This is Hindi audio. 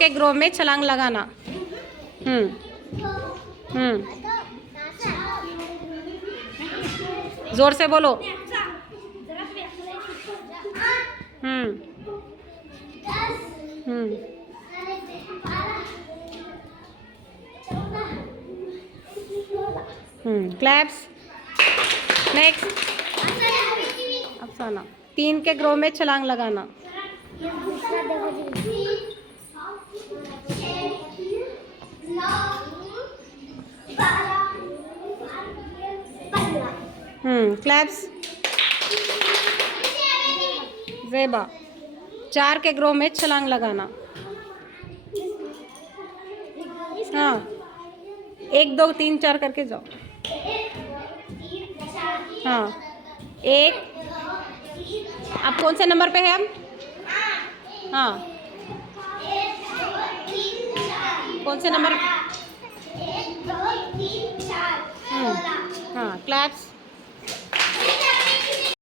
के ग्रोव में छलांग लगाना। जोर से बोलो। क्लैप्स। नेक्स्ट अफसाना। 3 के ग्रोव में छलांग लगाना। क्लैप्स। ज़ेबा। 4 के ग्रोव में छलांग लगाना। हाँ, 1 2 3 4 करके जाओ। हाँ, 1। अब कौन से नंबर पे है हम? हाँ, कौन से नंबर? हाँ, क्लैप्स।